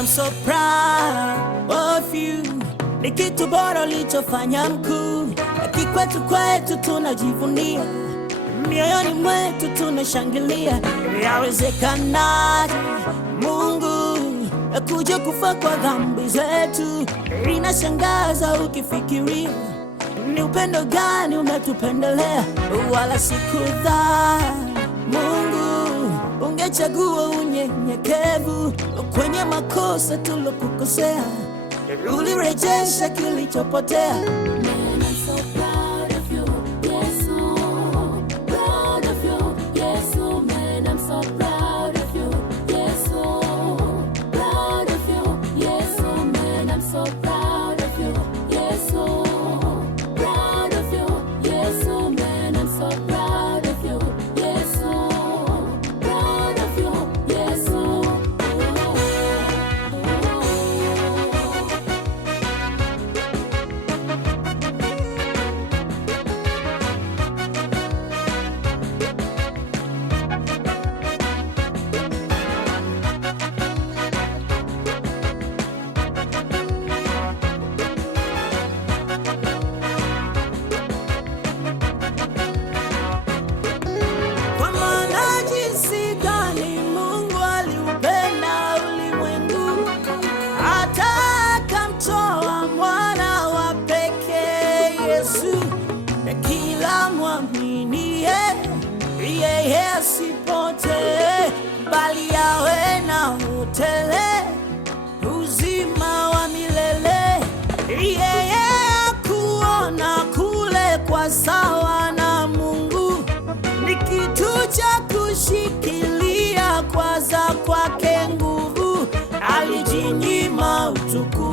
I'm so proud of you. Ni kitu bora ulichofanya mkuu. Kikwetu kwetu tunajivunia, mioyoni mwetu tunashangilia. Yawezekanaje Mungu kuja kufa kwa dhambi zetu? Inashangaza ukifikiria ni upendo gani umetupendelea. Wala sikudhani Mungu ungechagua unyenyekevu kwenye makosa tulokukosea, ulirejesha kilichopotea. Kila mwamini yeye asipotee, bali yawe na utele, uzima wa milele. Yeye akuona kule kwa sawa na Mungu, ni kitu cha kushikilia, kwaza kwake nguvu, alijinyima utukufu.